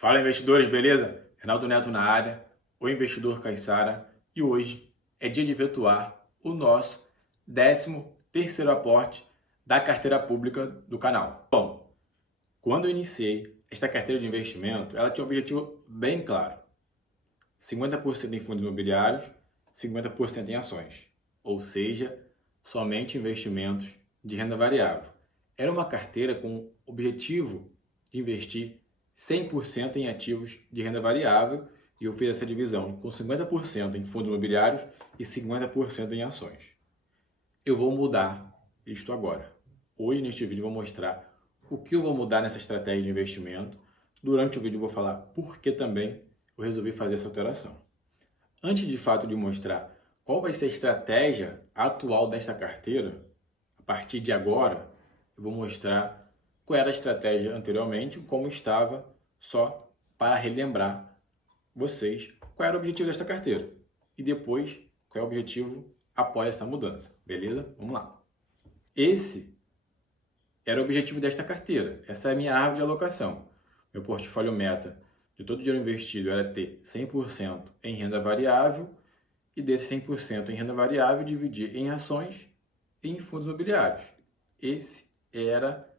Fala, investidores, beleza? Reinaldo Neto na área, o investidor Caissara, e hoje é dia de efetuar o nosso 13º aporte da carteira pública do canal. Bom, quando eu iniciei esta carteira de investimento, ela tinha um objetivo bem claro: 50% em fundos imobiliários, 50% em ações, ou seja, somente investimentos de renda variável. Era uma carteira com o objetivo de investir 100% em ativos de renda variável, e eu fiz essa divisão com 50% em fundos imobiliários e 50% em ações. Eu vou mudar isto agora. Hoje, neste vídeo, eu vou mostrar o que eu vou mudar nessa estratégia de investimento. Durante o vídeo, eu vou falar por que também eu resolvi fazer essa alteração. Antes de fato de mostrar qual vai ser a estratégia atual desta carteira, a partir de agora, eu vou mostrar qual era a estratégia anteriormente, como estava, só para relembrar vocês qual era o objetivo desta carteira. E depois, qual é o objetivo após essa mudança. Beleza? Vamos lá. Esse era o objetivo desta carteira. Essa é a minha árvore de alocação. Meu portfólio meta de todo o dinheiro investido era ter 100% em renda variável, e desse 100% em renda variável dividir em ações e em fundos imobiliários. Esse era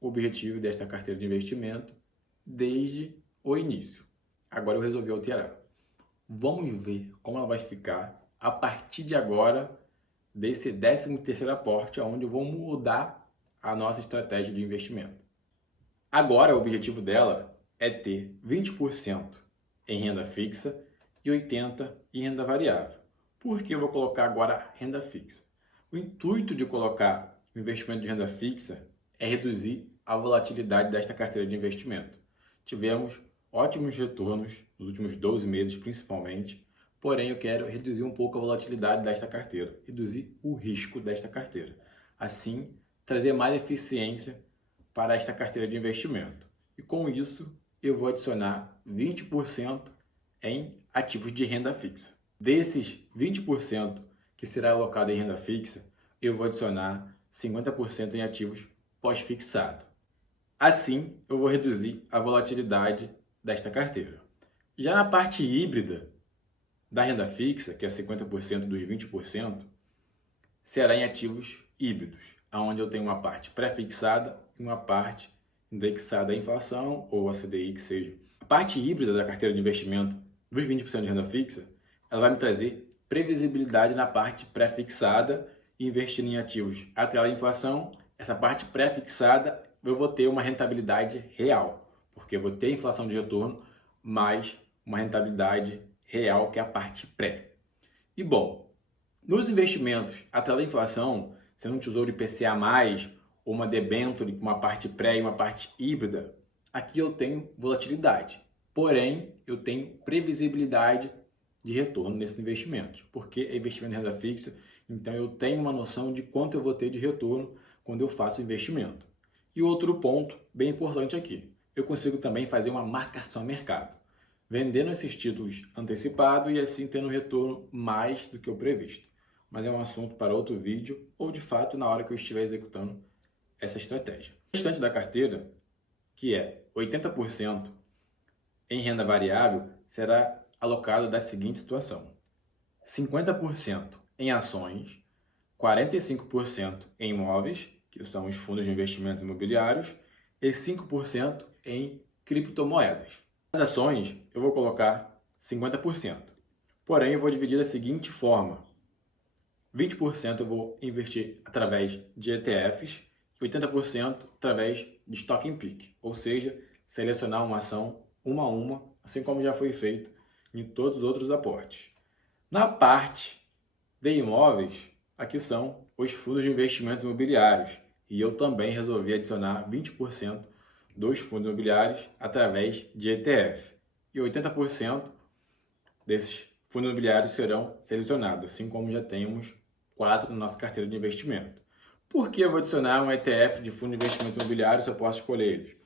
o objetivo desta carteira de investimento desde o início. Agora eu resolvi alterar. Vamos ver como ela vai ficar a partir de agora, desse 13º aporte, onde eu vou mudar a nossa estratégia de investimento. Agora o objetivo dela é ter 20% em renda fixa e 80% em renda variável. Por que eu vou colocar agora renda fixa? O intuito de colocar o investimento de renda fixa é reduzir a volatilidade desta carteira de investimento. Tivemos ótimos retornos nos últimos 12 meses, principalmente, porém eu quero reduzir um pouco a volatilidade desta carteira, reduzir o risco desta carteira. Assim, trazer mais eficiência para esta carteira de investimento. E com isso, eu vou adicionar 20% em ativos de renda fixa. Desses 20% que será alocado em renda fixa, eu vou adicionar 50% em ativos pós-fixado. Assim, eu vou reduzir a volatilidade desta carteira. Já na parte híbrida da renda fixa, que é 50% dos 20%, será em ativos híbridos, onde eu tenho uma parte pré-fixada e uma parte indexada à inflação ou a CDI, que seja. A parte híbrida da carteira de investimento dos 20% de renda fixa, ela vai me trazer previsibilidade na parte pré-fixada, investindo em ativos atrelados à inflação. Essa parte pré-fixada eu vou ter uma rentabilidade real, porque eu vou ter inflação de retorno, mais uma rentabilidade real, que é a parte pré. E bom, nos investimentos atrelados à inflação, sendo um tesouro IPCA+, ou uma debênture com uma parte pré e uma parte híbrida, aqui eu tenho volatilidade. Porém, eu tenho previsibilidade de retorno nesses investimentos, porque é investimento em renda fixa, então eu tenho uma noção de quanto eu vou ter de retorno quando eu faço o investimento. E outro ponto bem importante aqui, eu consigo também fazer uma marcação mercado, vendendo esses títulos antecipados e assim tendo um retorno mais do que o previsto. Mas é um assunto para outro vídeo, ou de fato na hora que eu estiver executando essa estratégia. O restante da carteira, que é 80% em renda variável, será alocado da seguinte situação: 50% em ações, 45% em imóveis, que são os fundos de investimentos imobiliários, e 5% em criptomoedas. As ações eu vou colocar 50%, porém eu vou dividir da seguinte forma: 20% eu vou investir através de ETFs e 80% através de Stock Pick, ou seja, selecionar uma ação uma a uma, assim como já foi feito em todos os outros aportes. Na parte de imóveis, aqui são os fundos de investimentos imobiliários, e eu também resolvi adicionar 20% dos fundos imobiliários através de ETF, e 80% desses fundos imobiliários serão selecionados, assim como já temos 4 na nossa carteira de investimento. Por que eu vou adicionar um ETF de fundo de investimento imobiliário se eu posso escolher eles?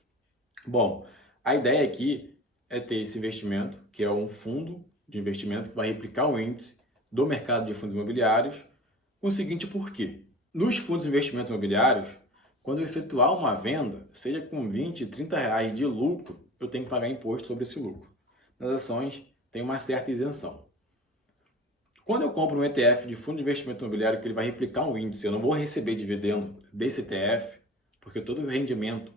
Bom, a ideia aqui é ter esse investimento, que é um fundo de investimento que vai replicar o índice do mercado de fundos imobiliários, com o seguinte porquê. Nos fundos de investimentos imobiliários, quando eu efetuar uma venda, seja com 20, 30 reais de lucro, eu tenho que pagar imposto sobre esse lucro. Nas ações, tem uma certa isenção. Quando eu compro um ETF de fundo de investimento imobiliário que ele vai replicar um índice, eu não vou receber dividendo desse ETF, porque todo o rendimento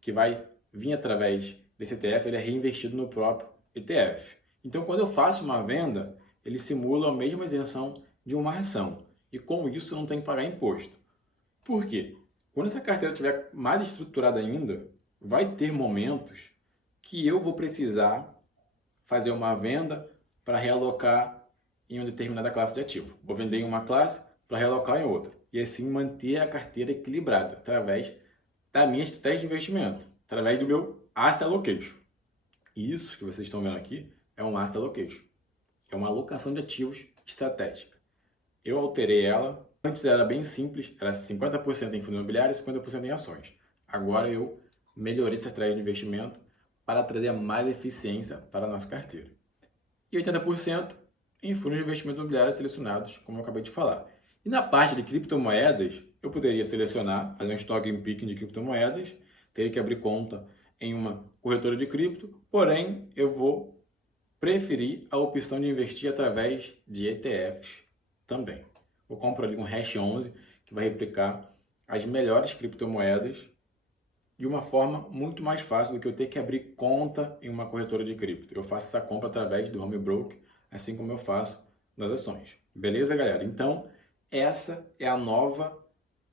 que vai vir através desse ETF ele é reinvestido no próprio ETF. Então, quando eu faço uma venda, ele simula a mesma isenção de uma ação. E com isso, eu não tenho que pagar imposto. Por quê? Quando essa carteira estiver mais estruturada ainda, vai ter momentos que eu vou precisar fazer uma venda para realocar em uma determinada classe de ativo. Vou vender em uma classe para realocar em outra. E assim manter a carteira equilibrada através da minha estratégia de investimento, através do meu asset allocation. Isso que vocês estão vendo aqui é um asset allocation. É uma alocação de ativos estratégica. Eu alterei ela. Antes era bem simples, era 50% em fundo imobiliário e 50% em ações. Agora eu melhorei essa estratégia de investimento para trazer mais eficiência para a nossa carteira. E 80% em fundos de investimento imobiliário selecionados, como eu acabei de falar. E na parte de criptomoedas, eu poderia selecionar, fazer um stocking picking de criptomoedas, teria que abrir conta em uma corretora de cripto, porém eu vou preferir a opção de investir através de ETFs também. Eu compro ali um Hash 11 que vai replicar as melhores criptomoedas de uma forma muito mais fácil do que eu ter que abrir conta em uma corretora de cripto. Eu faço essa compra através do home broker, assim como eu faço nas ações. Beleza, galera? Então, essa é a nova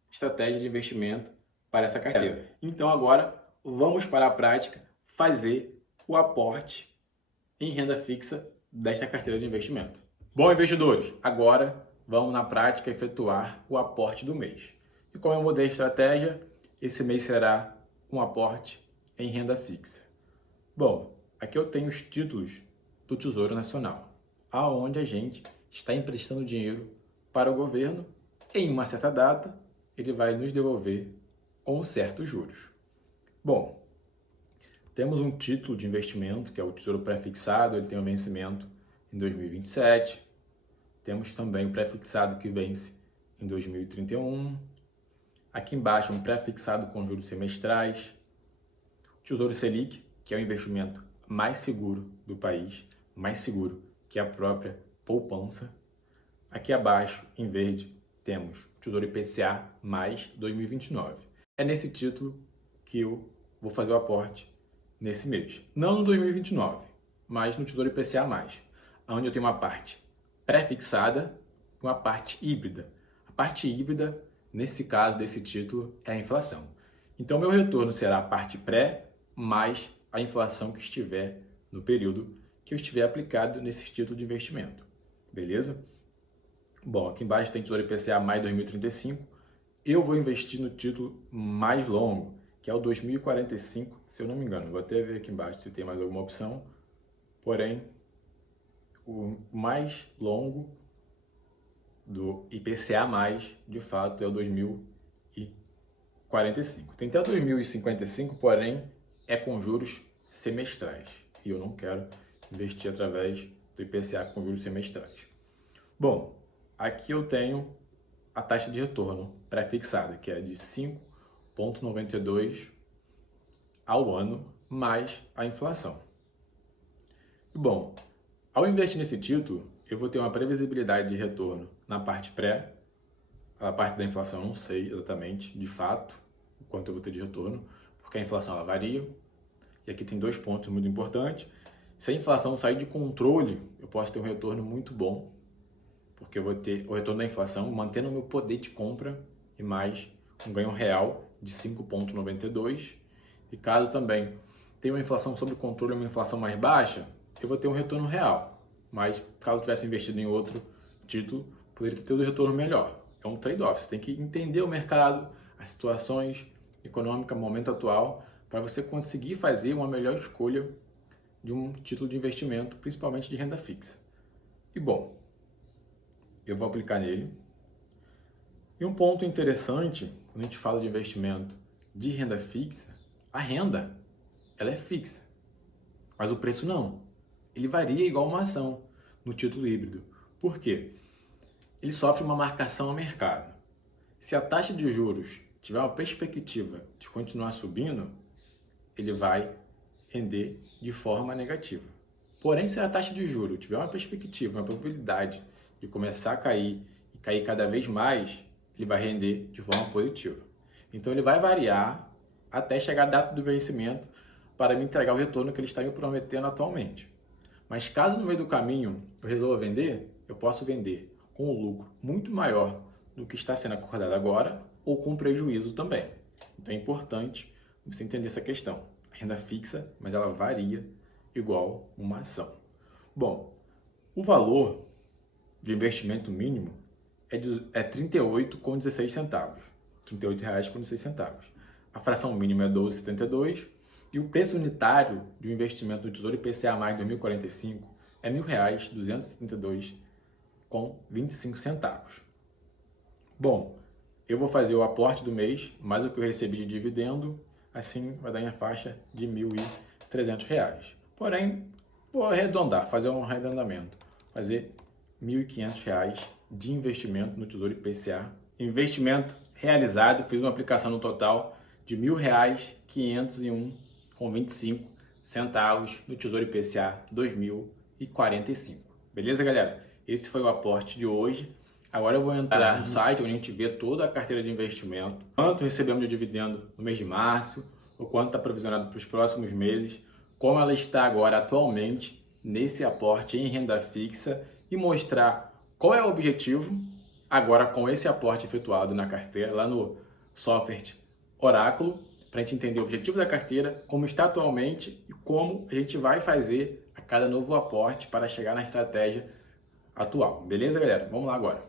estratégia de investimento para essa carteira. Então, agora, vamos para a prática fazer o aporte em renda fixa desta carteira de investimento. Bom, investidores, agora vamos na prática efetuar o aporte do mês. E como eu mudei a estratégia, esse mês será um aporte em renda fixa. Bom, aqui eu tenho os títulos do Tesouro Nacional, aonde a gente está emprestando dinheiro para o governo. Em uma certa data, ele vai nos devolver com certos juros. Bom, temos um título de investimento, que é o Tesouro Pré-fixado, ele tem um vencimento em 2027. Temos também o pré-fixado que vence em 2031. Aqui embaixo, um pré-fixado com juros semestrais. Tesouro Selic, que é o investimento mais seguro do país, mais seguro que a própria poupança. Aqui abaixo, em verde, temos Tesouro IPCA mais 2029. É nesse título que eu vou fazer o aporte nesse mês. Não no 2029, mas no Tesouro IPCA mais, onde eu tenho uma parte pré-fixada e uma parte híbrida. A parte híbrida, nesse caso desse título, é a inflação. Então, meu retorno será a parte pré mais a inflação que estiver no período que eu estiver aplicado nesse título de investimento. Beleza? Bom, aqui embaixo tem Tesouro IPCA mais 2035. Eu vou investir no título mais longo, que é o 2045, se eu não me engano. Vou até ver aqui embaixo se tem mais alguma opção. Porém, o mais longo do IPCA+, de fato, é o 2045. Tem até o 2055, porém, é com juros semestrais. E eu não quero investir através do IPCA com juros semestrais. Bom, aqui eu tenho a taxa de retorno pré-fixada, que é de 5,92 ao ano, mais a inflação. Bom, ao investir nesse título, eu vou ter uma previsibilidade de retorno na parte pré. A parte da inflação eu não sei exatamente, de fato, o quanto eu vou ter de retorno, porque a inflação ela varia. E aqui tem dois pontos muito importantes. Se a inflação sair de controle, eu posso ter um retorno muito bom, porque eu vou ter o retorno da inflação mantendo o meu poder de compra e mais um ganho real de 5,92. E caso também tenha uma inflação sob controle, uma inflação mais baixa, eu vou ter um retorno real. Mas caso tivesse investido em outro título, poderia ter um retorno melhor. É um trade-off. Você tem que entender o mercado, as situações econômicas, o momento atual, para você conseguir fazer uma melhor escolha de um título de investimento, principalmente de renda fixa. E bom, eu vou aplicar nele. E um ponto interessante, quando a gente fala de investimento de renda fixa, a renda, ela é fixa, mas o preço não. Ele varia igual uma ação no título híbrido. Por quê? Ele sofre uma marcação ao mercado. Se a taxa de juros tiver uma perspectiva de continuar subindo, ele vai render de forma negativa. Porém, se a taxa de juros tiver uma perspectiva, uma probabilidade de começar a cair e cair cada vez mais, ele vai render de forma positiva. Então, ele vai variar até chegar a data do vencimento para me entregar o retorno que ele está me prometendo atualmente. Mas caso no meio do caminho eu resolva vender, eu posso vender com um lucro muito maior do que está sendo acordado agora ou com prejuízo também. Então é importante você entender essa questão. A renda fixa, mas ela varia igual uma ação. Bom, o valor de investimento mínimo é R$ 38,16. R$ 38,16. A fração mínima é 12,72 e o preço unitário de um investimento no Tesouro IPCA mais 2045 é R$ 1.272,25. Bom, eu vou fazer o aporte do mês, mais o que eu recebi de dividendo, assim vai dar em faixa de R$ 1.300. Porém, vou arredondar, fazer um arredondamento, fazer R$ 1.500 de investimento no Tesouro IPCA. Investimento realizado, fiz uma aplicação no total de R$ 1.501,25 no Tesouro IPCA 2045. Beleza, galera? Esse foi o aporte de hoje. Agora eu vou entrar no site onde a gente vê toda a carteira de investimento, quanto recebemos de dividendo no mês de março, o quanto está provisionado para os próximos meses, como ela está agora atualmente nesse aporte em renda fixa e mostrar qual é o objetivo agora com esse aporte efetuado na carteira, lá no software Oráculo, para a gente entender o objetivo da carteira, como está atualmente e como a gente vai fazer a cada novo aporte para chegar na estratégia atual. Beleza, galera? Vamos lá agora.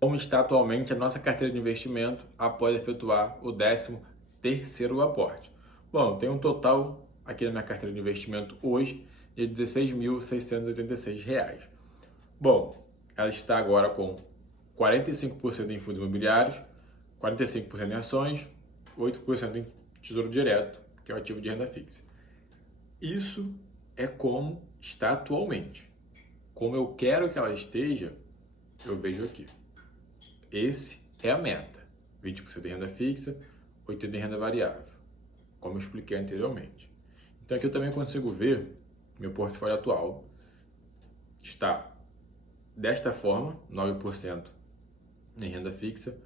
Como está atualmente a nossa carteira de investimento após efetuar o 13º aporte? Bom, tem um total aqui na minha carteira de investimento hoje de R$ 16.686. Bom, ela está agora com 45% em fundos imobiliários, 45% em ações, 8% em tesouro direto, que é o ativo de renda fixa. Isso é como está atualmente. Como eu quero que ela esteja, eu vejo aqui. Esse é a meta. 20% de renda fixa, 80% de renda variável, como eu expliquei anteriormente. Então aqui eu também consigo ver meu portfólio atual está desta forma, 9% em renda fixa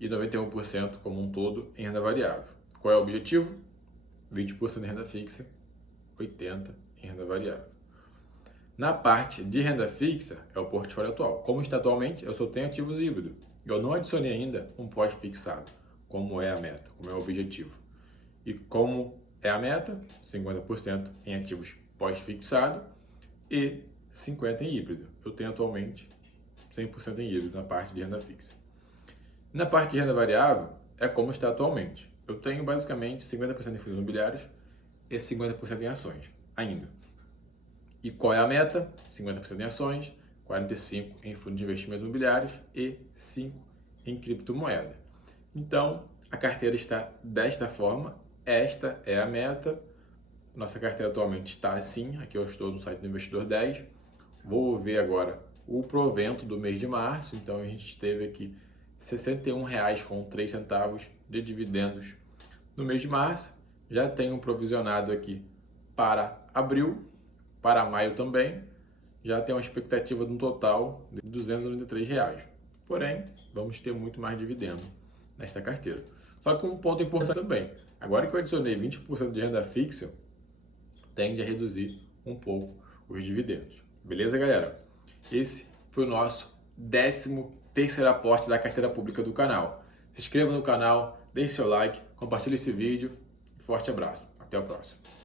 e 91% como um todo em renda variável. Qual é o objetivo? 20% em renda fixa, 80% em renda variável. Na parte de renda fixa, é o portfólio atual. Como está atualmente, eu só tenho ativos híbridos. Eu não adicionei ainda um pós-fixado, como é a meta, como é o objetivo. E como é a meta? 50% em ativos pós-fixado e 50% em híbrido. Eu tenho atualmente 100% em híbrido na parte de renda fixa. Na parte de renda variável, é como está atualmente. Eu tenho basicamente 50% em fundos imobiliários e 50% em ações ainda. E qual é a meta? 50% em ações, 45% em fundos de investimentos imobiliários e 5% em criptomoeda. Então, a carteira está desta forma. Esta é a meta. Nossa carteira atualmente está assim. Aqui eu estou no site do Investidor 10. Vou ver agora o provento do mês de março. Então, a gente teve aqui R$ 61,03 de dividendos no mês de março. Já tenho provisionado aqui para abril, para maio também. Já tem uma expectativa de um total de R$ 293. Porém, vamos ter muito mais dividendo nesta carteira. Só que um ponto importante também. Agora que eu adicionei 20% de renda fixa, tende a reduzir um pouco os dividendos. Beleza, galera? Esse foi o nosso 13º aporte da carteira pública do canal. Se inscreva no canal, deixe seu like, compartilhe esse vídeo. Forte abraço. Até o próximo.